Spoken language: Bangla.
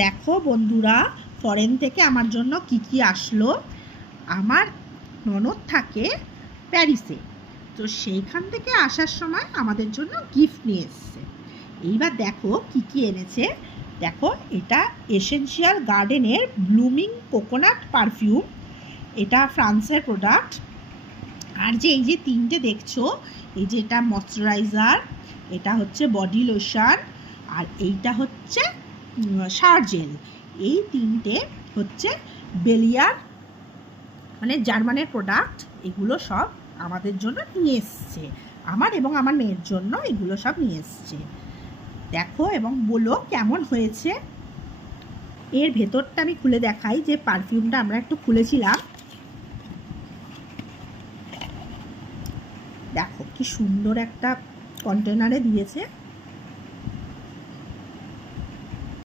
দেখো বন্ধুরা, ফরেন থেকে আমার জন্য কি আসলো। আমার ননদ থাকে প্যারিসে, তো সেইখান থেকে আসার সময় আমাদের জন্য গিফট নিয়ে এসছে। এইবার দেখো কি এনেছে। দেখো, এটা এসেনশিয়াল গার্ডেনের ব্লুমিং কোকোনাট পারফিউম। এটা ফ্রান্সের প্রোডাক্ট। আর এই যে তিনটে দেখছো, এই যে এটা ময়শ্চারাইজার, এটা হচ্ছে বডি লোশন, আর এইটা হচ্ছে শাওয়ার জেল। এই তিনটে হচ্ছে বেলিয়ার, মানে জার্মানের প্রোডাক্ট। এগুলো সব আমাদের জন্য নিয়ে এসছে, আমার এবং আমার মেয়ের জন্য এগুলো সব নিয়ে এসছে। দেখো এবং বলো কেমন হয়েছে। এর ভেতরটা আমি খুলে দেখাই, যে পারফিউমটা আমরা একটু খুলেছিলাম। দেখো কি সুন্দর একটা কন্টেনারে দিয়েছে।